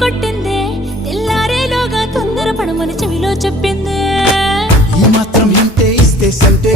కొట్టిందే తెల్లారేలోగా తొందర పడమని చెవిలో చెప్పిందే ఈ మాత్రం ఇంటే ఇస్తే సంటే